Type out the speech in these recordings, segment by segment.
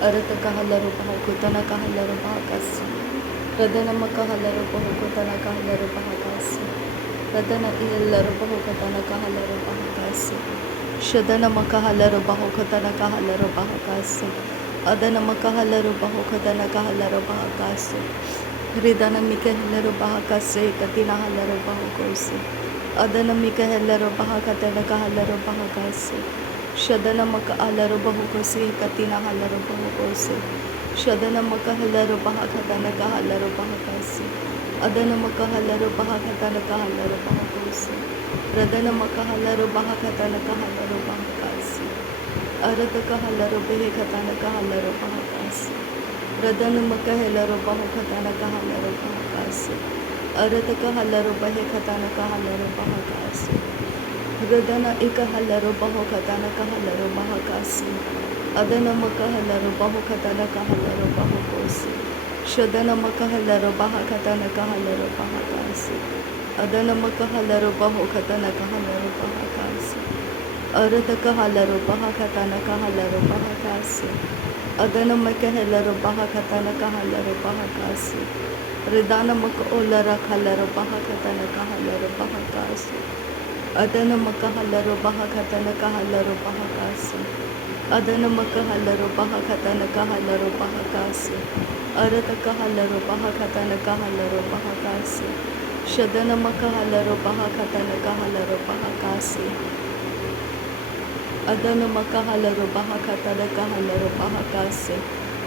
Arata kahalaro bahokutana kahalaro bahakasi. Radana makahalaro bahokutana kahalaro bahakasi. Radana ihalaro bahokutana kahalaro bahakasi. Shadana makahalaro bahokutana kahalaro bahakasi. Adana makahalaro bahokutana kahalaro bahakasi. Ridana mikahalaro bahakasi katina halaro bahokosi. Adana mikahalaro bahakatana kahalaro bahakasi. Shadana maka alaro bahukosi katina halaro bahukosi. Shadana maka halaro bahakatana kahalaro bahakasi. Adana maka halaro bahakatana kahalaro bahukosi. Radana maka halaro bahakatana kahalaro bahakasi. Arata kahalaro behekatana kahalaro bahakasi. Radana maka halaro bahakatana kahalaro bahakasi. Arata kahalaro behekatana kahalaro bahakasi. Radana ikahalaro bahokatana kahalaro bahakasi. Adana makahalaro bahokatana kahalaro bahokosi. Shadana makahalaro bahakatana kahalaro bahakasi. Adana makahalaro bahokatana kahalaro bahakasi. Arata kahalaro bahakatana kahalaro bahakasi. Adana makahalaro bahakatana kahalaro bahakasi. Ridana makaolara kahalaro bahakatana kahalaro bahakasi. Adana makahalaro bahakatana kahalaro bahakasi. Adana makahalaro bahakatana kahalaro bahakasi. Arata kahalaro bahakatana kahalaro bahakasi. Shadana makahalaro bahakatana kahalaro bahakasi. Adana makahalaro bahakatana kahalaro bahakasi.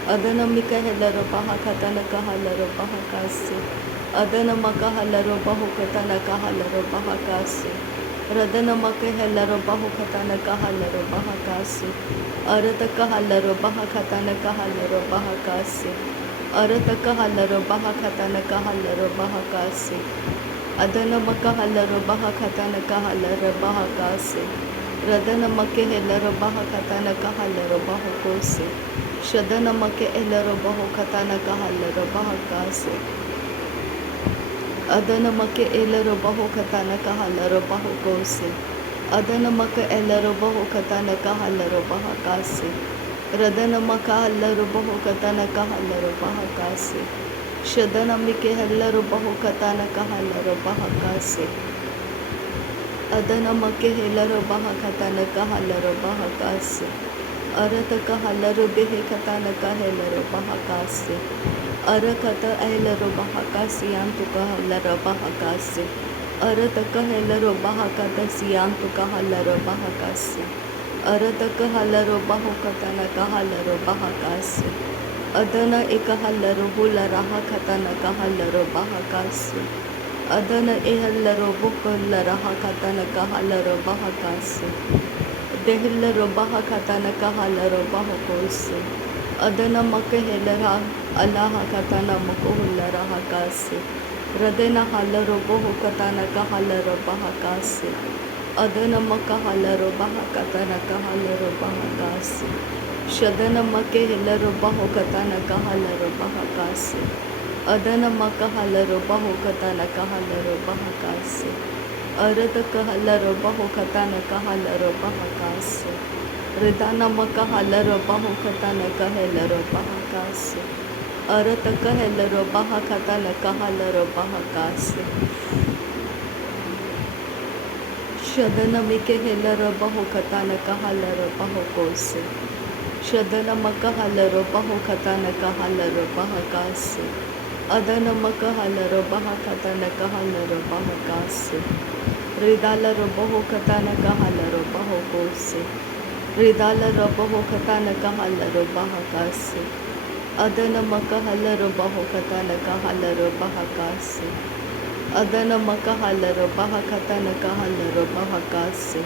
Adana mikahalaro bahakatana kahalaro bahakasi. Adana makahalaro bahukatana kahalaro bahakasi. Radana makahalaro bahukatana kahalaro bahakasi. Arata kahalaro bahakatana kahalaro bahakasi. Arata kahalaro bahakatana kahalaro bahakasi. Adana makahalaro bahakatana kahalaro bahakasi. Radana makahalaro bahakatana kahalaro bahakosi. Shadana makahalaro bahukatana kahalaro bahakasi. Adana maka elaro bahokatana kahalaro bahokosi. Adana maka elaro bahokatana kahalaro bahakasi. Radana maka halaro bahokatana kahalaro bahakasi. Shadana mika halaro bahokatana kahalaro bahakasi. Adana maka helaro bahakatana kahalaro bahakasi. Arata kahalaro behekatana kahalaro bahakasi. Arakata ailaro bahakasi antu kahalaro bahakasi. Arata kahalaro bahakata siyantu kahalaro bahakasi. Arata kahalaro bahokatana kahalaro bahakasi. Adana ikahalaro hula rahakatana kahalaro bahakasi. Adana ihalaro bukola rahakatana kahalaro bahakasi. Dehillaro bahakatana kahalaro bahakosi. Adana makahelara alaha katana makohulara hakasi. Radena halaro bohokatana kahalaro bahakasi. Adana makahalaro bahakatana kahalaro bahakasi. Shadana makahelaro bahokatana kahalaro bahakasi. Adana makahalaro bahokatana kahalaro bahakasi. Arata kahalaro bahokatana kahalaro bahakasi. Ridana makahalaro bahokatana kahalaro bahakasi. Arata kahalaro bahakatana kahalaro bahakasi. Shadana mikahalaro bahokatana kahalaro bahokosi. Shadana makahalaro bahokatana kahalaro bahakasi. Adana makahalaro bahakatana kahalaro bahakasi. Ridalaro bahokatana kahalaro bahokosi. Ridalaro bahokatana kahalaro bahakasi. Adana makahalaro bahokatana kahalaro bahakasi. Adana makahalaro bahakatana kahalaro bahakasi.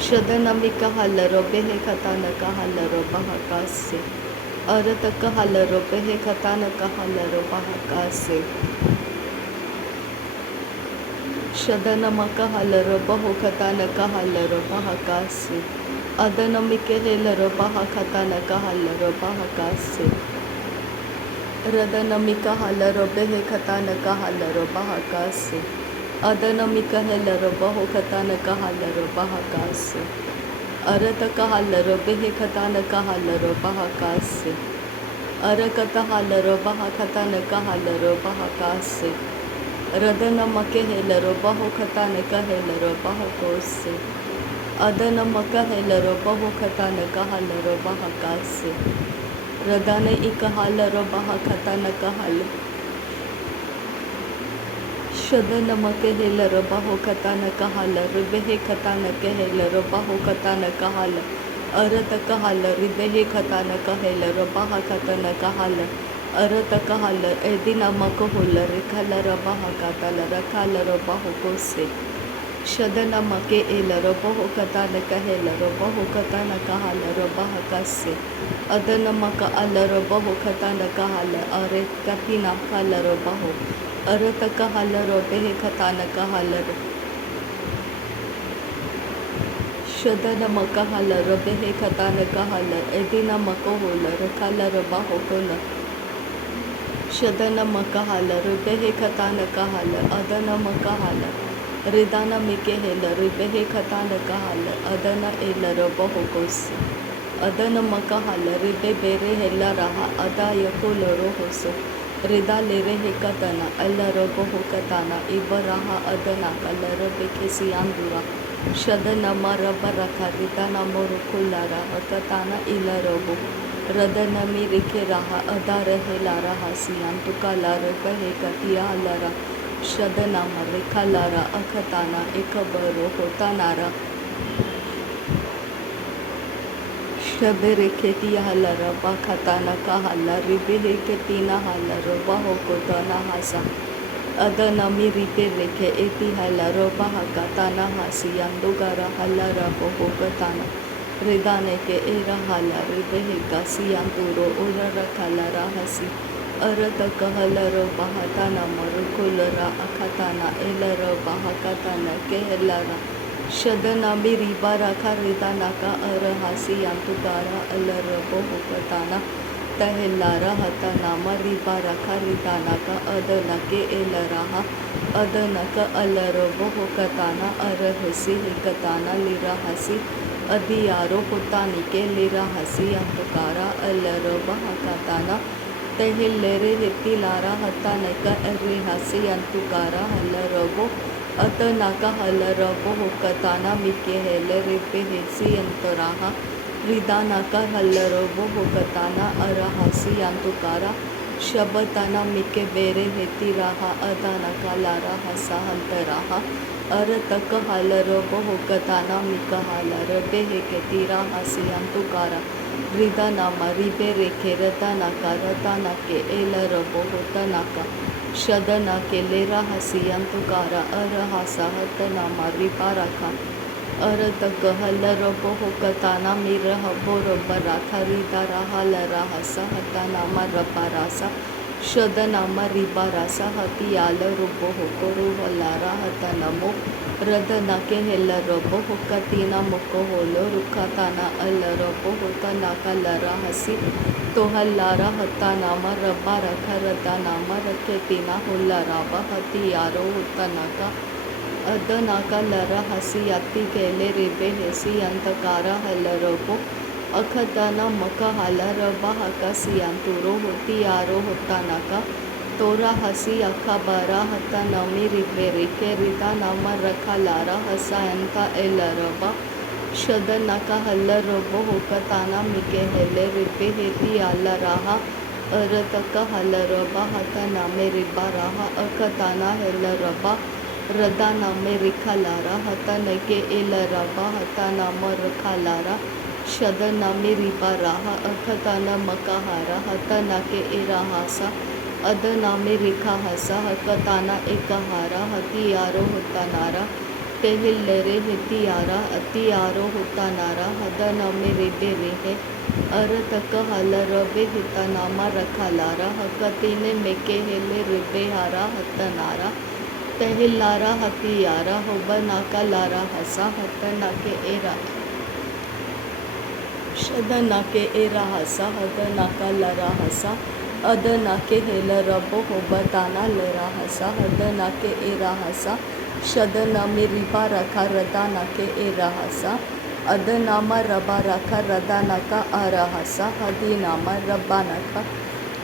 Shadana mikahalaro behekatana kahalaro bahakasi. Arata kahalaro behekatana kahalaro bahakasi. Shadana makahalaro bahokatana kahalaro bahakasi. Adana mikahalaro bahakatana kahalaro bahakasi. Radana mikahalaro behekatana kahalaro bahakasi. Adana mikahalaro bahokatana kahalaro bahakasi. अरतक हलर बेहे खतान कहलर बहकासे अरकत हलर बह खतान कहलर बहकासे रदन मके हेलर बहु खतान कहेलर बहकोसे अदन मक हेलर बहु खतान कहलर बहकासे रदन इक हलर बह खतान कहल शदन मके हेलर बहु खतान कहलर बेहे खतान कहेलर बहु खतान कहल अरत कहल रिबेहे खतान कहेलर बह खतान कहल अरत कहल एदिन मक होलर खलर बह कतलर खलर बहु कोसे शदन मके एलर बहु खतान कहेलर बहु खतान कहलर बह कसे अदन मक अलर बहु खतान कहल अरे कतिना खलर बहु अरत कहलर बेहे खतान कहलर शदन मक हलर बेहे खतान कहलर एदिन मक होलर खलर बहु कोल शदन मक हलर बेहे खतान कहलर अदन मक हलर रिदान मिके हेलर बेहे खतान कहलर अदन एलर बहु कोस अदन मक हलर रिबे बेरे हेलर अदा यकोलर होसो रिदा लेरे हे कतना अल्लर बहु कताना इबराहा अदना कलर बेके सियांदुरा शदन मर बरखा रिदाना मोरुकुलारा कताना इलरबो रदन मिरिके रहा अदा रहे लारा हसियान तुकालार कहे कतिया लरा शदना मर खलारा अखताना एकबरो होता नारा शबेरे खेती हलर बखताना कहलर रिबे केतीना हलर बहु कोतना हसा अदन मिरिबे रेखे एती हलर बह कताना हसी अंदुगर हलर बहु कताना रिदाने के एरा हलर रिबे कसी अंदुरो उलर खलर हसी अरत कहलर बहताना मरुकुलरा अखताना एलर बह कताना केलरा शदना मिरी बाराखा रिदाना का अरहासी अंतुकारा अलर बहु कताना तहलारा हताना मरी बाराखा रिदाना का अदना के एलराहा अदना का अलर बहु कताना अरहसी कताना लिराहसी अधियारो पुतानी के लिराहसी अंतुकारा अलर बह कताना तहलेरे हिती लारा हताना का अरहासी अंतुकारा अलर बो अतनाका हलर बहु कताना मिके हेलर रिबे हेसी अंतराहा रिदानाका हलर बहु कताना अरहासी अंतुकारा शबताना मिके बेरे हेती राहा अदानाका लारा हसा हंतराहा अरतक हलर बहु कताना मिका हलर बेहे केती राहासी अंतुकारा रिदाना मरिबे रेखे रदानाका रदाना के एलर बहु तनाका शदना के लेरा हसियन तुकारा अरहासा हतना मारी पाराखा अरतक हलर बहु कताना मिरह बोर बराखा रिदारा हलरा हसा हतना मर पारासा शदना मरी बारासा हतियाल बहु कोरु हलारा हतनमो रदना के हेलर बहु कतीना मुको होलो रुखताना अलर बहु तना कलरा हसी तो हल्लारा हताना मर बारखा रदाना मर केतीना हुल्लारा बहतियारो हुतना का अदना कलरा हसी अति केले रिबे हेसी अंतकारा हलरबो अखतना मक हलर बह कसी अंतुरो होतियारो हुतना का तोरा हसी अखा बरा हतना मिरिबे रिके रिदा नमर रखा लारा हसा अंता एलरबा शदना का हल्लर बहु कताना मिके हेले रिबे हेती आलराहा अरतक हलरबा हतना मेरिबा रहा अकताना हेलरबा रदाना मेरिखा लारा हतना के एलरबा हतना मर खालारा शदना मेरिबा रहा अखताना मकाहारा हतना के एराहासा अदना मेरिखा हसा हकताना एकहारा हतियारो होतानारा तेहिल्लरे हितियारा अतियारो होतानारा हदना मेरिबे रेहे अरतक हलर बे हितनामा रखालारा हकतीने मेके हेले रिबे हारा हतनारा तेहिल्लारा हतियारा होबनाका लारा हसा हतना के एरा शदना के एरा हसा हदना का लरा हसा अदना के हेलर बहु बताना लरा हसा हदना के एरा हसा शदना मेरी बारखा रदाना के एरा हसा Adanama Rabaraka Radanaka Arahasa Hadinama Rabanaka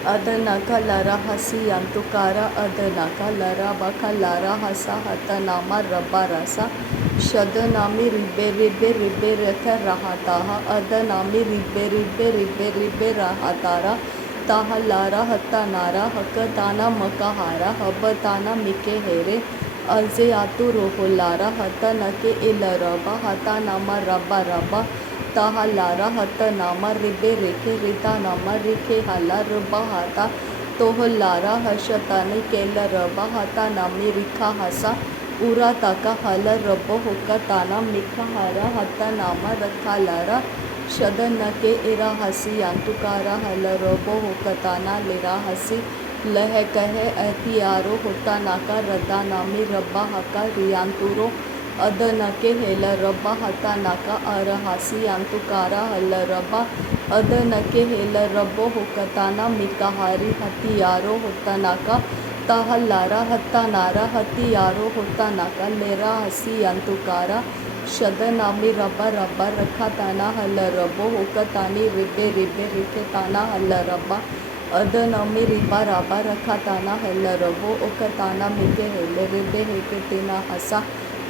Adanaka Larahasi Yantukara Adanaka Larabaka Larahasa Hatanama Rabarasa Shadanami Ribe Ribe Ribe Reka Rahataha Adanami Ribe Ribe Ribe Ribe Rahatara Tahalara Hatanara Hakatana Makahara Habatana Mike Here Alze Atu Roholara Hatanake Ilaraba Hatanama Rabba Rabba Tahalara Hatanama Ribe Reke Ritanama Rike Hala Rabba Hata Tohalara Hashatane Kela Rabba Hatanami Rika Hasa Ura Taka Hala Rabba Hokatana Mika Hara Hatanama Rakhalara Shadanake Ira Hasi Yantukara Hala Rabba Hokatana Lira Hasi लह कहे एहतियारो होता नाका रद्दा नामी रब्बा हका रियांतुरो अदन के हेल रब्बा हता नाका अरहासी यांतुकारा हल रब्बा अदन के हेल रब्बो होकताना मिकाहारी हथियारो होता नाका ताहलारा हत्ता नारा हथियारो होता नाका लेरा हसी यांतुकारा शदनामी रब्बा रब्बा रखा ताना हल रब्बो होकतानी रिबे रिबे रिखे ताना हल रब्बा अदनमी रिबा राबा रखा ताना हेल रबो ओकताना मिके हेल रिबे हेके तेना हसा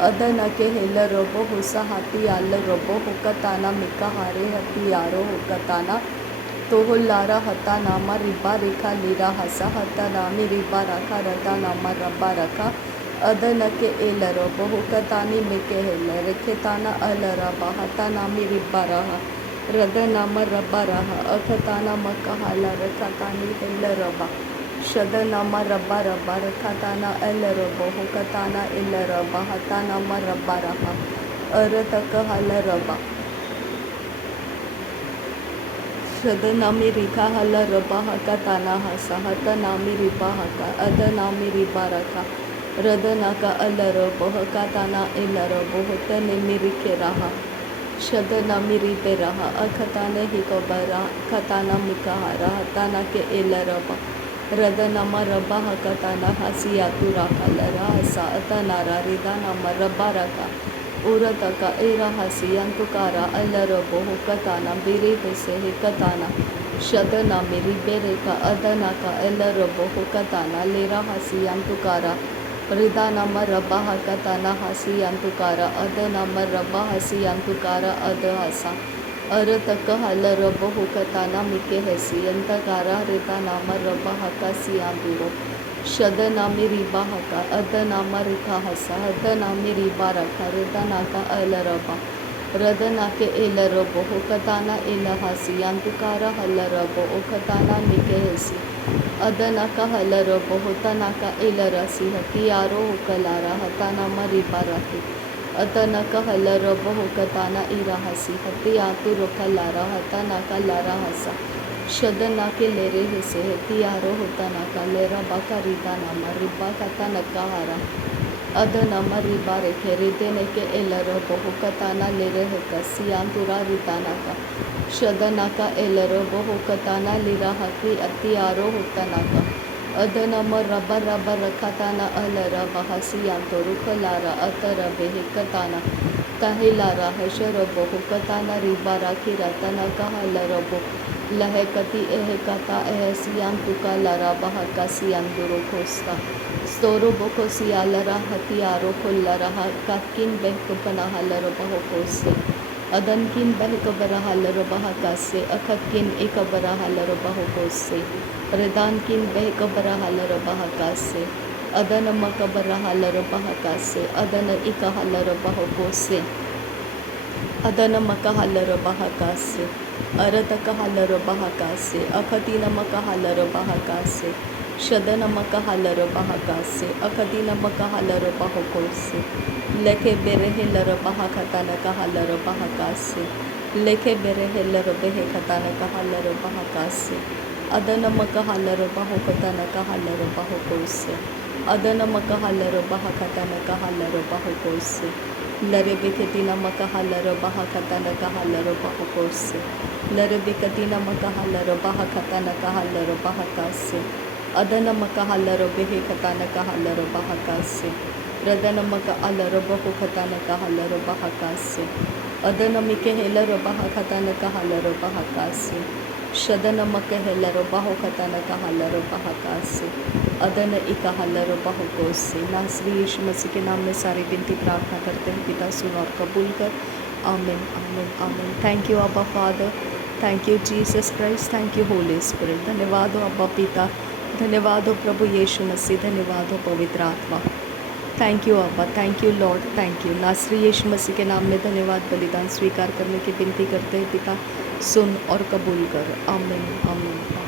अदन के हेल रबो हुसा हाथी आल रबो होकताना मिका हारे हथियारो होकताना तोहलारा हता नामा रिबा रेखा लीरा हसा हता नामी रिबा रखा रता नामा रब्बा रखा अदन के एल रबो होकतानी मिके हेल रेखे ताना अल रबा हता नामी रिबा रहा रदनाम रब्बा रहा अखताना मकहाला रखतानी एल रबा शदनाम रब्बा रब्बा रखताना एल रबो होकताना एल रबा हतानाम रब्बा रहा अरतक हल रबा शदनामी रिखा हल रबा हकताना हसा हतनामी रिबा हका अदनामी रिबा रखा रदनाका अल रबो हकताना एल रबो होतनेमी रिखे रहा शदनामी रिबे रहा अखताने हिकबरा खताना मिकाहारा हताना के एल रबा रदनामा रबा हकताना हसियातु राखा लरा हसा अतनारा रिदानामा रबा रखा उरतका एरा हसियंतुकारा अल रबो हुकताना बिरे हिसे हिकताना शदनामी रिबे रेखा अदनाका एल रबो हुकताना लेरा हसियंतुकारा रिदानाम रब्बा हकताना हसी यांतुकारा अदनाम रब्बा हसी यांतुकारा अद हसा अरतक हल रब हुकताना मिके हसी यंतकारा रिदानाम रब्बा हकासी यांतुरो शदनामी रिबा हका अदनाम रिखा हसा अदनामी रिबा रखा रिदानाका अल रबा रदनाके एल रब हुकताना एल हसी यांतुकारा हल रब उखताना मिके हसी अदनाका हल रब होतनाका एल रसी हथियारो होकलारा हतानामा रिबा रखे अतनका हल रब होकताना इरा हसी हथियातु रोकलारा हतानाका लारा हसा शदनाके लेरे हिसे हथियारो होतनाका लेरा बाका रिदानामा रिबा कतानका हारा अदनामा रिबा रेखे रिदेनेके एल रब होकताना लेरे हकसियांतुरा रिदानाका शदनाका एल रब होकताना लिरा हकी अतियारो होतनाका अदनम रबा रबा रखताना अल रबा हसियांतो रुखलारा अतरबे हिकताना तहिलारा हशरब होकताना रिबा राखी रतनाका हल रबो लहकती एहकता एहसियांतुका लरा बहकसियांदुरो खोस्ता स्तोरो बोकोसियालरा हथियारो खुल्लरा हकिन बेहकपना हलर बहोकोसे अदनकिन बहकबरा हलर बहकासे अखकिन एकबरा हलर बहोकोसे रिदानकिन बहकबरा हलर बहकासे अदन मकबरा हलर बहकासे अदन इक हलर बहोकोसे अदन मक हलर बहकासे अरतक हलर बहकासे अखतीन मक हलर बहकासे शदन मक हलर बहकासे अखतीन मक हलर बहकोसे लेखे बेरे हेलर बहकतानक हलर बहकासे लेखे बेरे हेलर बेहे खतानक हलर बहकासे अदन मक हलर बहकतानक हलर बहकोसे अदन मक हलर बहकतानक हलर बहकोसे लरे बिकतीना मक हलर बहकतानक हलर बहकोसे लरे बिकतीना मक हलर बहकतानक हलर बहकासे अदन मक हलर बेहे खतानक हलर बहकासे रदन मक अलर बहु खतानक हलर बहकासे अदनमी के हेलर बहा खतन कहलर बहा कासे शदनम के हेलर बहो खतन कहलर बहा कासे अदन इकहलर बहो कोसे। नासरी यीशु मसीह के नाम में सारी विनती प्रार्थना करते हैं पिता, सुन और कबूल कर। आमीन आमीन आमीन। थैंक यू अब्बा father, thank you Jesus Christ, thank you Holi spirit. धन्यवाद हो अब्बा पिता, धन्यवाद हो प्रभु यीशु मसीह, धन्यवाद हो पवित्र आत्मा। थैंक यू अब्बा, thank you Lord, thank you. नासरी यीशु मसीह के नाम में धन्यवाद। बलिदान स्वीकार करने की विनती करते हैं पिता, सुन और कबूल कर। आमीन आमीन।